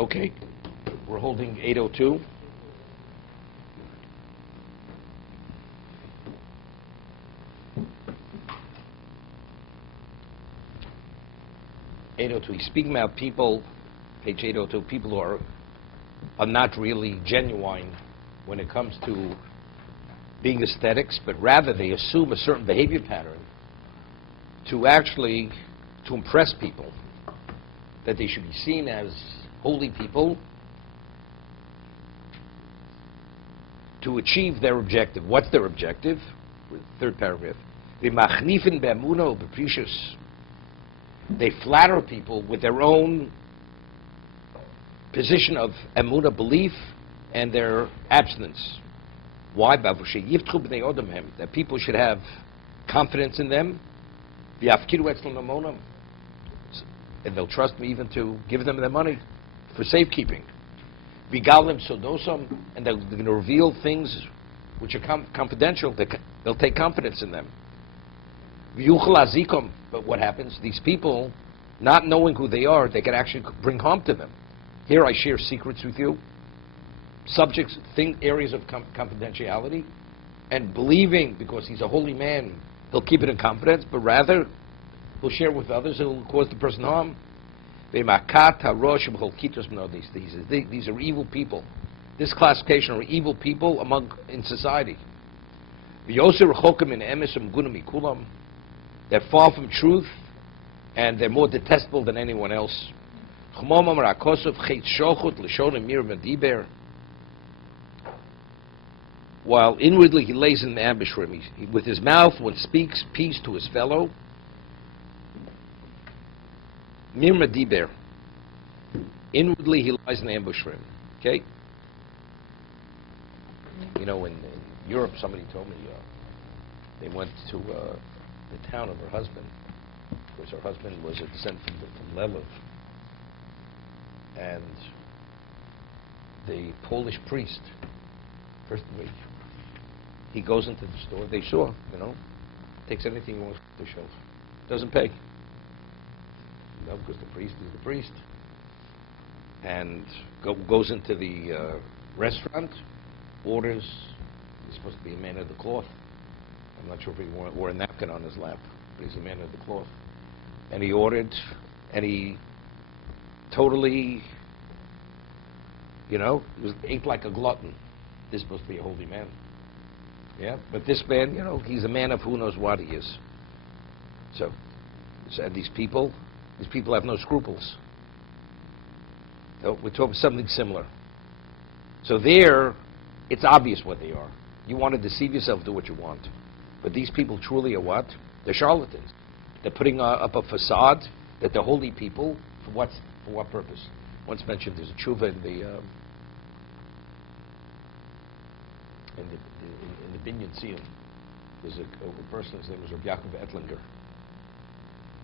Okay, we're holding 802. He's speaking about people, page 802, people who are not really genuine when it comes to being aesthetics, but rather they assume a certain behavior pattern to actually to impress people, that they should be seen as holy people to achieve their objective. What's their objective? Third paragraph. They flatter people with their own position of emunah, belief, and their abstinence. Why? That people should have confidence in them. And they'll trust me even to give them their money for safekeeping. And they're going to reveal things which are confidential. They'll take confidence in them. But what happens? These people, not knowing who they are, they can actually bring harm to them. Here I share secrets with you, subjects, areas of confidentiality, and believing because he's a holy man, he'll keep it in confidence, but rather he'll share with others, it'll cause the person harm. These are evil people. This classification are evil people in society. They're far from truth, and they're more detestable than anyone else. While inwardly he lays in ambush for him. With his mouth, one speaks peace to his fellow. Mirma diber. Inwardly he lies in ambush for him. Okay? You know, in Europe, somebody told me they went to the town of her husband. Of course, her husband was a descendant from Lelev. And the Polish priest, first of all, he goes into the store. They saw, takes anything he wants to the shelf. Doesn't pay. Because the priest is the priest. And goes into the restaurant, orders. He's supposed to be a man of the cloth. I'm not sure if he wore a napkin on his lap, but he's a man of the cloth. And he ordered, and he totally, ate like a glutton. This is supposed to be a holy man. Yeah, but this man, he's a man of who knows what he is. So these people have no scruples. So we're talking something similar. So there, it's obvious what they are. You want to deceive yourself, do what you want. But these people truly are what? They're charlatans. They're putting up a facade that they're holy people. For what purpose? Once mentioned, there's a tshuva in the Binyan Sion. There's a person, his name was Yaakov Ettlinger.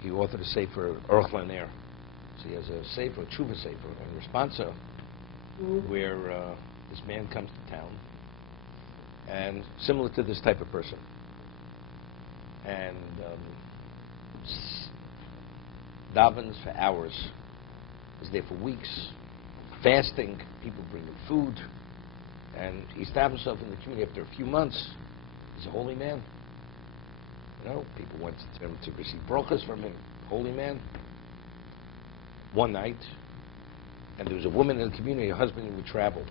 He authored a sefer, Orach Laner. So he has a sefer, a tshuva sefer, and responsa, where this man comes to town, and similar to this type of person, and davens for hours, is there for weeks, fasting, people bring him food, and he established himself in the community after a few months. He's a holy man. People went to him to receive brachas from him, holy man. One night, and there was a woman in the community, her husband would travel.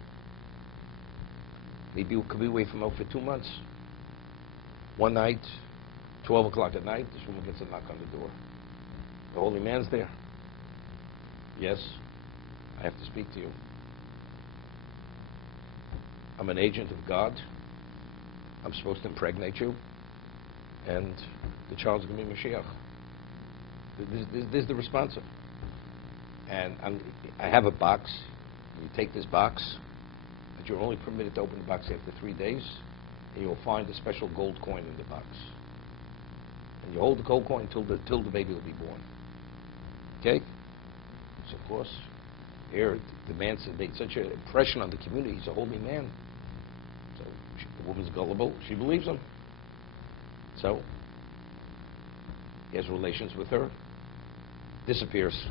Maybe he could be away from home for 2 months. One night, 12 o'clock at night, this woman gets a knock on the door. The holy man's there. Yes, I have to speak to you. I'm an agent of God. I'm supposed to impregnate you, and the child's going to be Mashiach. This is the response. And I have a box. You take this box, but you're only permitted to open the box after 3 days, and you'll find a special gold coin in the box. And you hold the gold coin till the baby will be born. Okay? So of course, here the man made such an impression on the community. He's a holy man. So the woman's gullible. She believes him. So he has relations with her. Disappears.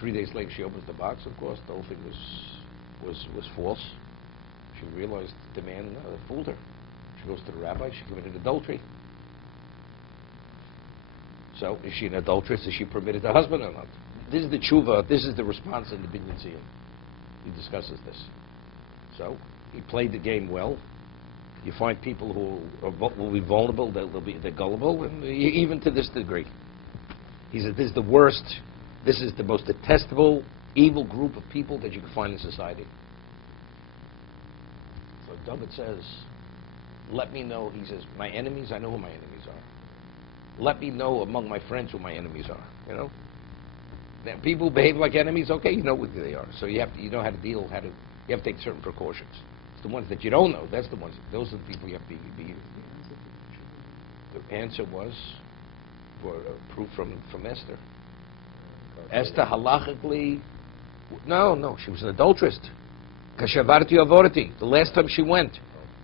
3 days later, she opens the box. Of course, the whole thing was false. She realized the man fooled her. She goes to the rabbi. She committed adultery. So, is she an adulteress? Is she permitted her husband or not? This is the tshuva. This is the response in the Binyan Tziyun. He discusses this. So, he played the game well. You find people who will be vulnerable. They're gullible, and even to this degree. He said, "This is the worst. This is the most detestable, evil group of people that you can find in society." So David says, "Let me know." He says, "My enemies. I know who my enemies are. Let me know among my friends who my enemies are." You know, now, people behave like enemies. Okay, you know what they are. So you know how to deal. You have to take certain precautions. It's the ones that you don't know. Those are the people you have to be. The answer was for proof from Esther. Esther halachically, no, she was an adulteress. Kashavarti avorti. The last time she went,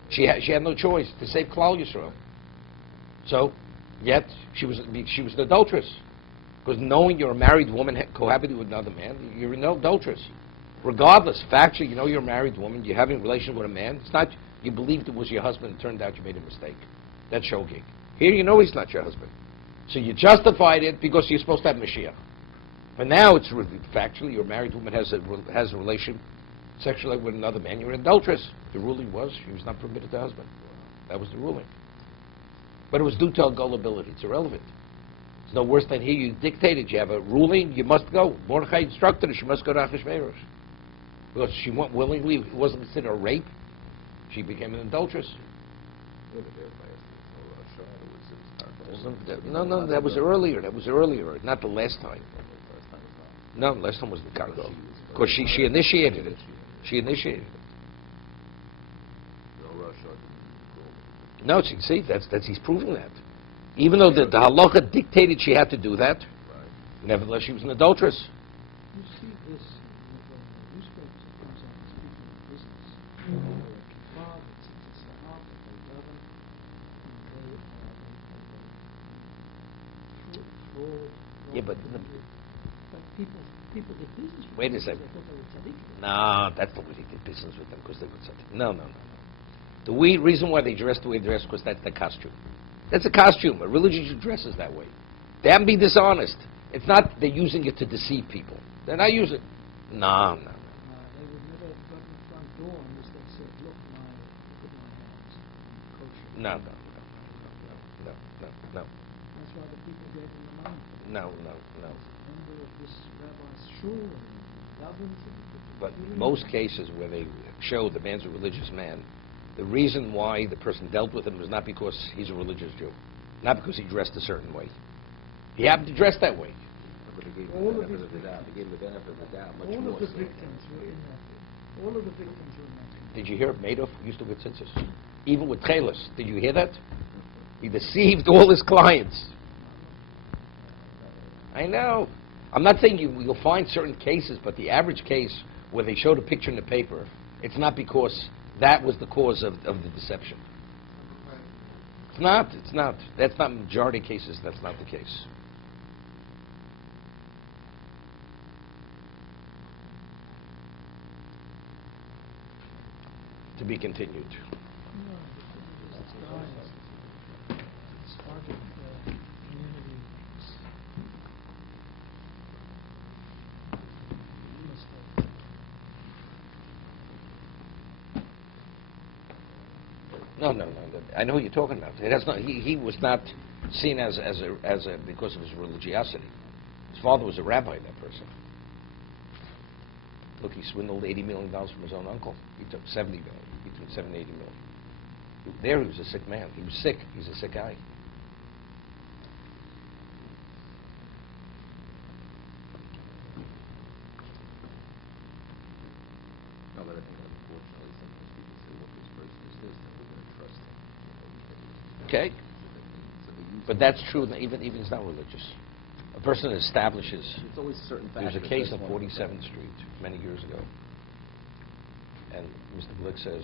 she had no choice to save Klal Yisrael. So, yet she was an adulteress, because knowing you're a married woman cohabiting with another man, you're an adulteress. Regardless, factually, you know you're a married woman, you're having a relationship with a man. It's not you believed it was your husband, it turned out you made a mistake. That's shogeg. Here you know he's not your husband. So you justified it because you're supposed to have Mashiach. But now it's factually, your married woman has a relation sexually with another man, you're an adulteress. The ruling was she was not permitted to husband. That was the ruling. But it was due to her gullibility. It's irrelevant. It's no worse than here. You dictated. You have a ruling. You must go. Mordechai instructed her. She must go to Achashverosh. Because she went willingly. It wasn't considered a rape. She became an adulteress. No, that was earlier. Not the last time. No, the last time was the cargo. Because she initiated it. She initiated it. No, see, he's proving that. Even though the halacha dictated she had to do that, nevertheless she was an adulteress. You see this in the newspapers, it comes out as people in business. Kitab, it's a sahab, they govern, and fraud. Yeah, but people did business with wait them a second. because they thought they were tzaddikim. No, that's the way they did business with them, because they were tzaddik. No. The reason why they dress the way they dress is because that's the costume. That's a costume. A religion dresses that way. They haven't been dishonest. It's not they're using it to deceive people. They're not using it. No. They would never have gotten the front door unless they said, look at my hands. Kosher. No. That's why the people gave them the money. No. Member of this rabbi's shul and governs it. But most cases where they show the man's a religious man, the reason why the person dealt with him was not because he's a religious Jew, not because he dressed a certain way. He happened to dress that way. But they gave the benefit of the doubt. They gave the benefit of the doubt. All of the victims were in that. All of the victims were in that. Did you hear Madoff used to get census? Even with Chelis. Did you hear that? He deceived all his clients. I know. I'm not saying you'll find certain cases, but the average case where they showed a picture in the paper, it's not because that was the cause of the deception. It's not. That's not majority of cases. That's not the case. To be continued. No. I know what you're talking about. It has not. He was not seen as a because of his religiosity. His father was a rabbi. That person. Look, he swindled $80 million from his own uncle. He took $70 million. He took $70, $80 million. There, he was a sick man. He was sick. He's a sick guy. Okay, but that's true. Even it's not religious. A person establishes. It's always a certain There's a case on 47th Street many years ago, and Mr. Blick says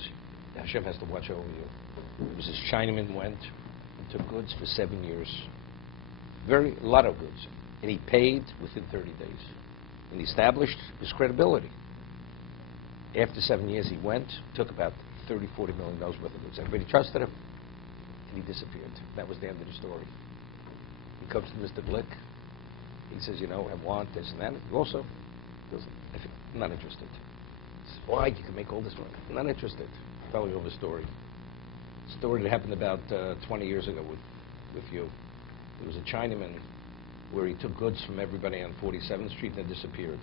Hashem has to watch over you. It was this Chinaman went and took goods for 7 years, a lot of goods, and he paid within 30 days. and he established his credibility. After 7 years, he went, took about $30, $40 million worth of goods. Everybody trusted him, and he disappeared. That was the end of the story. He comes to Mr. Glick. He says, I want this and that. He also goes, I'm not interested. He says, why? You can make all this money. I'm not interested. I'll tell you over the story. A story that happened about 20 years ago with you. There was a Chinaman where he took goods from everybody on 47th Street and disappeared.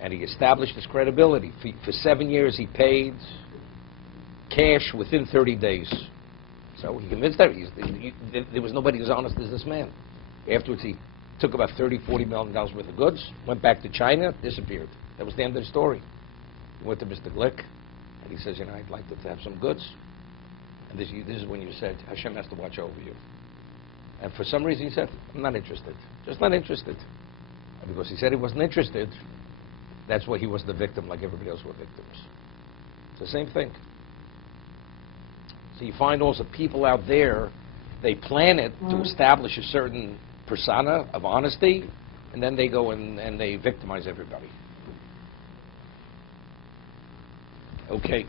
And he established his credibility. For 7 years, he paid cash within 30 days. So he convinced everybody. There was nobody as honest as this man. Afterwards, he took about $30, $40 million worth of goods, went back to China, disappeared. That was the end of the story. He went to Mr. Glick, and he says, I'd like to have some goods. And this is when you said, Hashem has to watch over you. And for some reason, he said, I'm not interested. Just not interested. And because he said he wasn't interested, that's why he was the victim, like everybody else were victims. It's the same thing. So you find also people out there, they plan it to establish a certain persona of honesty, and then they go and they victimize everybody. Okay.